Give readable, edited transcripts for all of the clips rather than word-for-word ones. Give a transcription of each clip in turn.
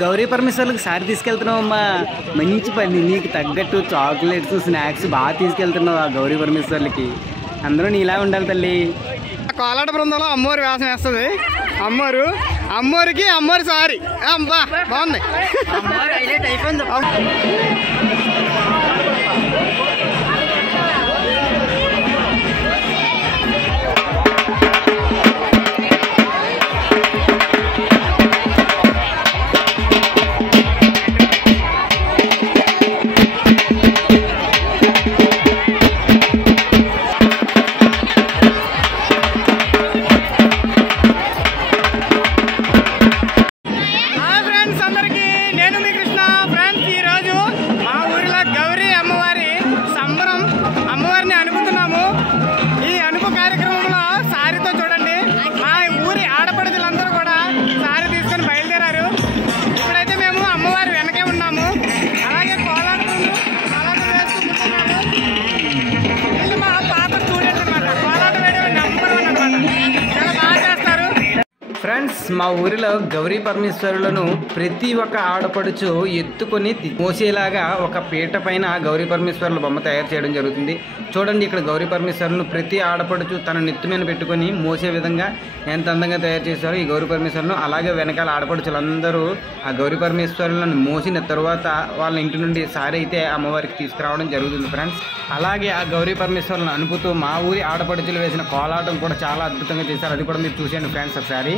గౌరీ పరమేశ్వర్లకు సారి తీసుకెళ్తున్నావమ్మా, మంచి పని. నీకు తగ్గట్టు చాక్లెట్స్ స్నాక్స్ బాగా తీసుకెళ్తున్నావు ఆ గౌరీ పరమేశ్వర్లకి. అందరూ నీలా ఉండాలి తల్లి. కోలాట బృందంలో అమ్మవారి వేషం వేస్తుంది. అమ్మవారికి అమ్మవారి సారీ బాగుంది. ఫ్రెండ్స్, మా ఊరిలో గౌరీ పరమేశ్వరులను ప్రతి ఒక్క ఆడపడుచు ఎత్తుకొని మోసేలాగా ఒక పీట పైన గౌరీ పరమేశ్వరుల బొమ్మ తయారు చేయడం జరుగుతుంది. చూడండి, ఇక్కడ గౌరీ పరమేశ్వరులను ప్రతి ఆడపడుచు తన నెత్తి మీద పెట్టుకొని మోసే విధంగా ఎంత అందంగా తయారు చేశారో ఈ గౌరీ పరమేశ్వరులను. అలాగే వెనకాల ఆడపడుచులందరూ ఆ గౌరీ పరమేశ్వరులను మోసిన తర్వాత వాళ్ళ ఇంటి నుండి సారి అయితే అమ్మవారికి తీసుకురావడం జరుగుతుంది ఫ్రెండ్స్. అలాగే ఆ గౌరీ పరమేశ్వరులను అనుపుతూ మా ఊరి ఆడపడుచులు వేసిన కోలాటం కూడా చాలా అద్భుతంగా చేశారు. అది కూడా మీరు చూసేయండి ఫ్రెండ్స్ ఒకసారి.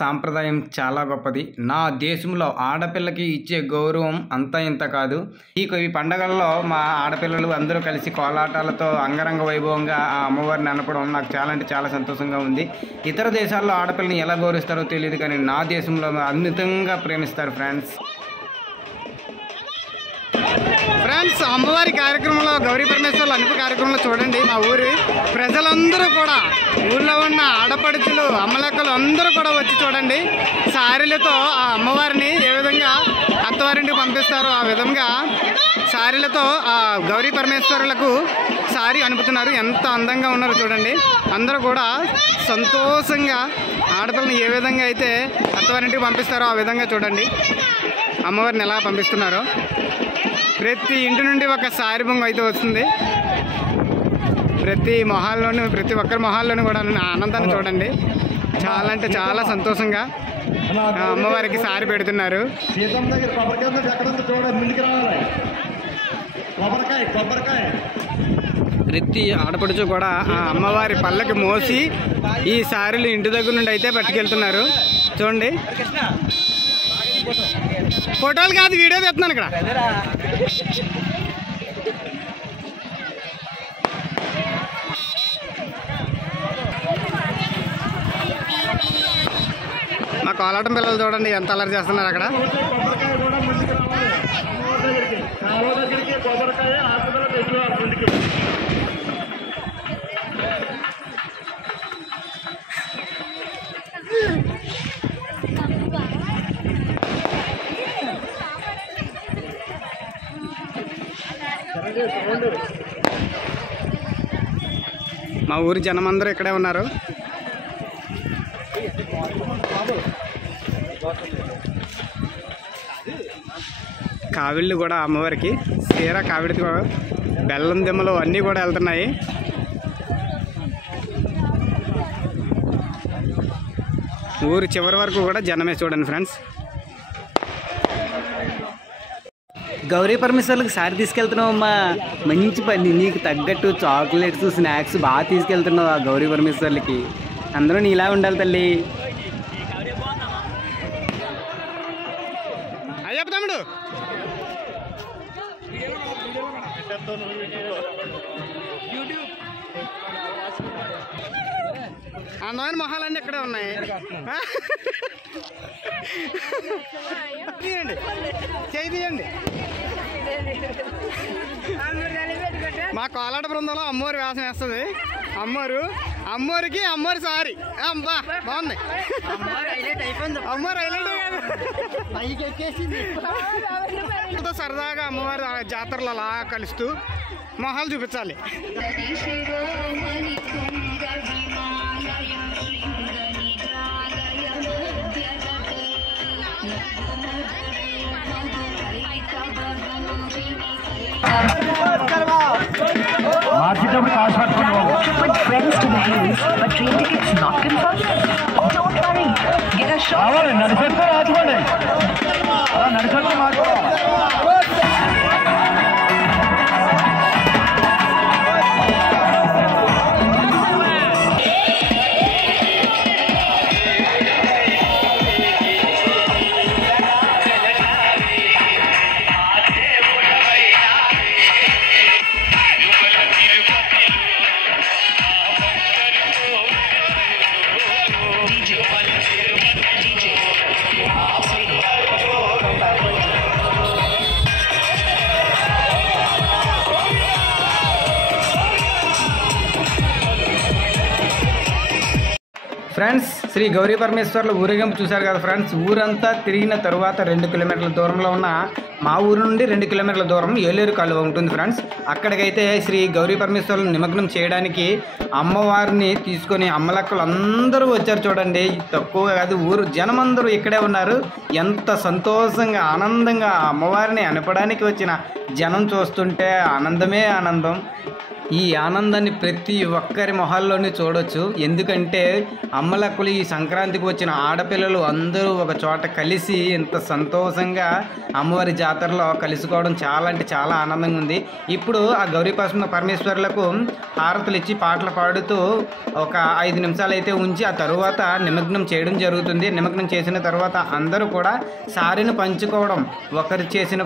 సాంప్రదాయం చాలా గొప్పది. నా దేశంలో ఆడపిల్లకి ఇచ్చే గౌరవం అంతా ఇంత కాదు. ఈ పండగల్లో మా ఆడపిల్లలు అందరూ కలిసి కోలాటాలతో అంగరంగ వైభవంగా ఆ అమ్మవారిని అనపడం నాకు చాలా అంటే చాలా సంతోషంగా ఉంది. ఇతర దేశాల్లో ఆడపిల్లని ఎలా గౌరవిస్తారో తెలియదు, కానీ నా దేశంలో అద్భుతంగా ప్రేమిస్తారు ఫ్రెండ్స్. అమ్మవారి కార్యక్రమంలో గౌరీ పరమేశ్వర్ల అనుపు కార్యక్రమంలో చూడండి, మా ఊరి ప్రజలందరూ కూడా, ఊళ్ళో ఉన్న ఆడపడుచులు అమ్మలక్కలు అందరూ కూడా వచ్చి చూడండి, సారీలతో ఆ అమ్మవారిని ఏ విధంగా అత్తవారింటికి పంపిస్తారో ఆ విధంగా సారీలతో ఆ గౌరీ పరమేశ్వరులకు సారీ అనుపుతున్నారు. ఎంత అందంగా ఉన్నారో చూడండి. అందరూ కూడా సంతోషంగా ఆడపిల్లని ఏ విధంగా అయితే అత్తవారింటికి పంపిస్తారో ఆ విధంగా చూడండి అమ్మవారిని ఎలా పంపిస్తున్నారో. ప్రతి ఇంటి నుండి ఒక సారీ బొంగు అయితే వస్తుంది. ప్రతి ఒక్కరి మొహాల్లోనూ కూడా ఆనందాన్ని చూడండి. చాలా అంటే చాలా సంతోషంగా అమ్మవారికి సారీ పెడుతున్నారు. ప్రతి ఆడపడుచు కూడా ఆ అమ్మవారి పళ్ళకి మోసి ఈ సారీలు ఇంటి దగ్గర నుండి అయితే పట్టుకెళ్తున్నారు. చూడండి, ఫోటోలు కాదు వీడియో తెస్తున్నాను ఇక్కడ. మా కోలాటం పిల్లలు చూడండి ఎంత అల్లరి చేస్తున్నారు అక్కడ. మా ఊరి జనం అందరూ ఇక్కడే ఉన్నారు. కావిళ్ళు కూడా అమ్మవారికి చీర కావిడితో బెల్లం దిమ్మలు అన్నీ కూడా వెళ్తున్నాయి. ఊరి చివరి వరకు కూడా జనమే చూడండి ఫ్రెండ్స్. గౌరీ పరమేశ్వర్లకు సారి తీసుకెళ్తున్నావమ్మా, మంచి పని. నీకు తగ్గట్టు చాక్లెట్స్ స్నాక్స్ బాగా తీసుకెళ్తున్నావు ఆ గౌరీ పరమేశ్వర్లకి. అందరూ నీలా ఉండాలి తల్లి. అయ్యప్ప తమ్ముడు అందమైన మొహాలన్నీ ఇక్కడే ఉన్నాయి. తీయండి, చేయి తీయండి. మా కోలాట బృందంలో అమ్మవారి వేషం వేస్తుంది. అమ్మవారికి అమ్మవారి సారీ. అబ్బా బాగుంది. అమ్మవారు హైలైట్ కాదు. సరదాగా అమ్మవారి జాతరలు అలా కలుస్తూ మొహాలు చూపించాలి. Put friends to the hills, but train tickets not confirmed? Don't worry, get a shot. Friends, Shri Gauri పరమేశ్వర్ల ఊరేగింపు చూశారు కదా ఫ్రెండ్స్. ఊరంతా తిరిగిన తరువాత 2 కిలోమీటర్ల దూరంలో ఉన్న మా ఊరు నుండి 2 కిలోమీటర్ల దూరం ఏలేరు కాలువ ఉంటుంది ఫ్రెండ్స్. అక్కడికైతే శ్రీ గౌరీ పరమేశ్వర్లను నిమగ్నం చేయడానికి అమ్మవారిని తీసుకొని అమ్మలక్కలు అందరూ వచ్చారు చూడండి. తక్కువ కాదు, ఊరు జనమందరూ ఇక్కడే ఉన్నారు. ఎంత సంతోషంగా ఆనందంగా అమ్మవారిని అనపడానికి వచ్చిన జనం చూస్తుంటే ఆనందమే ఆనందం. ఈ ఆనందాన్ని ప్రతి ఒక్కరి మొహాల్లోనే చూడవచ్చు. ఎందుకంటే అమ్మలక్కలు ఈ సంక్రాంతికి వచ్చిన ఆడపిల్లలు అందరూ ఒక చోట కలిసి ఇంత సంతోషంగా అమ్మవారి జాతరలో కలుసుకోవడం చాలా అంటే చాలా ఆనందంగా ఉంది. ఇప్పుడు ఆ గౌరీ పరమేశ్వరులకు హారతులు ఇచ్చి పాటలు పాడుతూ ఒక 5 నిమిషాలు అయితే ఉంచి ఆ తరువాత నిమగ్నం చేయడం జరుగుతుంది. నిమగ్నం చేసిన తర్వాత అందరూ కూడా సారిని పంచుకోవడం, ఒకరు చేసిన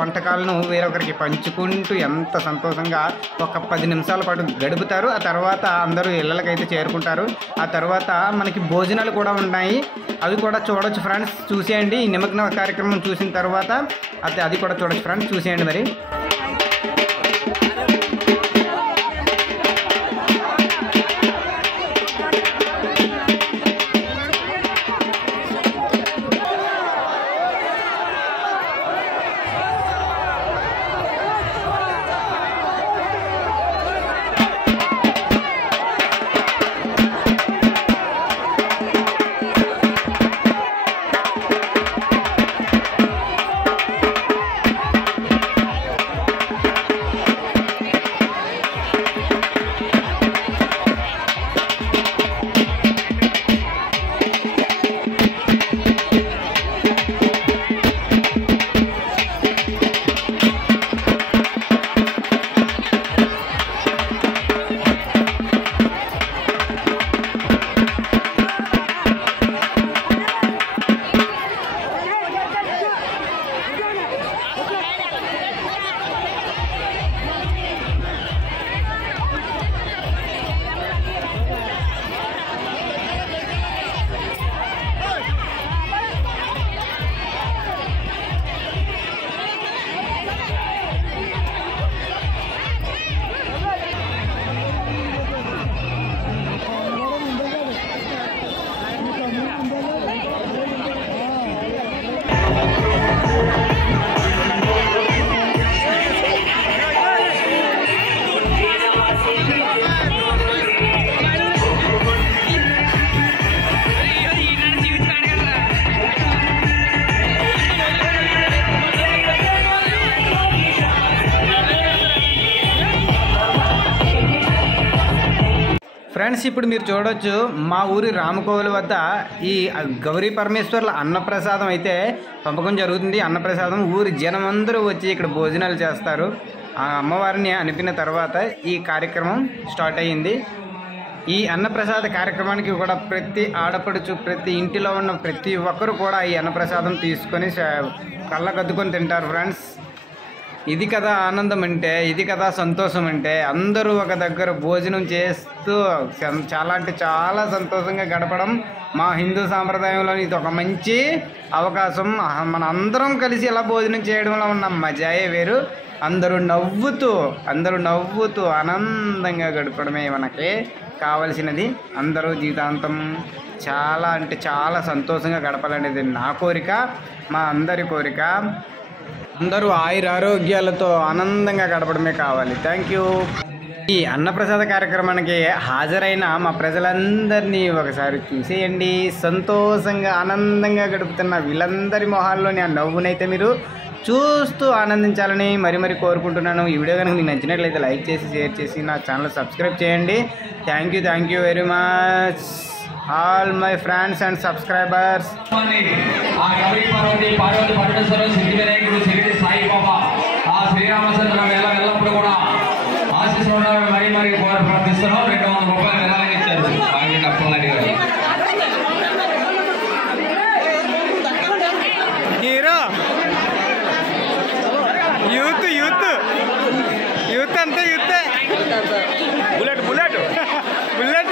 వంటకాలను వేరొకరికి పంచుకుంటూ ఎంత సంతోషంగా ఒక 10 నిమిషాల పాటు గడుపుతారు. ఆ తర్వాత అందరూ ఇళ్ళకైతే చేరుకుంటారు. ఆ తర్వాత మనకి భోజనాలు కూడా ఉన్నాయి, అవి కూడా చూడొచ్చు ఫ్రెండ్స్. చూసేయండి. ఈ నిమగ్న కార్యక్రమం చూసిన తర్వాత అది కూడా చూడొచ్చు ఫ్రెండ్స్. చూసేయండి మరి. ఫ్రెండ్స్, ఇప్పుడు మీరు చూడొచ్చు మా ఊరి రామకోవిల వద్ద ఈ గౌరీ పరమేశ్వర్ల అన్నప్రసాదం అయితే పంపకం జరుగుతుంది. అన్నప్రసాదం ఊరి జనమందరూ వచ్చి ఇక్కడ భోజనాలు చేస్తారు. ఆ అమ్మవారిని అనిపిన తర్వాత ఈ కార్యక్రమం స్టార్ట్ అయ్యింది. ఈ అన్నప్రసాద కార్యక్రమానికి కూడా ప్రతి ఆడపడుచు, ప్రతి ఇంటిలో ఉన్న ప్రతి ఒక్కరు కూడా ఈ అన్నప్రసాదం తీసుకొని కళ్ళకద్దుకొని తింటారు ఫ్రెండ్స్. ఇది కదా ఆనందం అంటే, ఇది కదా సంతోషం అంటే. అందరూ ఒక దగ్గర భోజనం చేస్తూ చాలా అంటే చాలా సంతోషంగా గడపడం మా హిందూ సాంప్రదాయంలో ఇది ఒక మంచి అవకాశం. మన అందరం కలిసి ఇలా భోజనం చేయడంలో ఉన్న మజాయే వేరు. అందరూ నవ్వుతూ ఆనందంగా గడపడమే మనకి కావలసినది. అందరూ జీవితాంతం చాలా అంటే చాలా సంతోషంగా గడపాలనేది నా కోరిక, మా అందరి కోరిక. అందరూ ఆయురారోగ్యాలతో ఆనందంగా గడపడమే కావాలి. Thank you. ఈ అన్నప్రసాద కార్యక్రమానికి హాజరైన మా ప్రజలందరినీ ఒకసారి చూసేయండి. సంతోషంగా ఆనందంగా గడుపుతున్న వీళ్ళందరి మొహాల్లోని ఆ నవ్వునైతే మీరు చూస్తూ ఆనందించాలని మరి కోరుకుంటున్నాను. ఈ వీడియో కనుక మీకు నచ్చినట్లయితే లైక్ చేసి షేర్ చేసి నా ఛానల్ సబ్స్క్రైబ్ చేయండి. Thank you very much all my friends and subscribers. Parvati Parameshwaram Siddhi వినాయకుడు సిరిడి సాయిబాబా ఆ శ్రీరామచంద్ర ఎల్లప్పుడూ కూడా ఆశీస్సులు ఉండాలని మరి ప్రార్థిస్తున్నాం. 200 రూపాయలు విరాళంగా ఇచ్చారు అప్పలనాయుడు గారు. హీరో యూత్ అంతా యూత్. బుల్లెట్